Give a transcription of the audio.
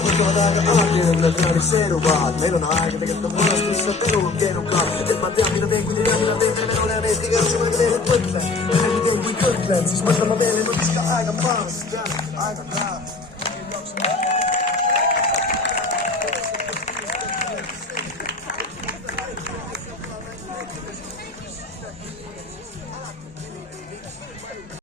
Võtavad aega alati õnned realiseeruvad. Meil on aega tegelikult vanast, mis on elu on keeruga. Et ma tean, mida teen, kui te tean, mida teen. Minul on Eesti keeles, ma veel mõtlen. Midagi teen, kui kõhklen, siis mõtlen ma veel ei mõttes ka aega maas. Tean, aega läheb.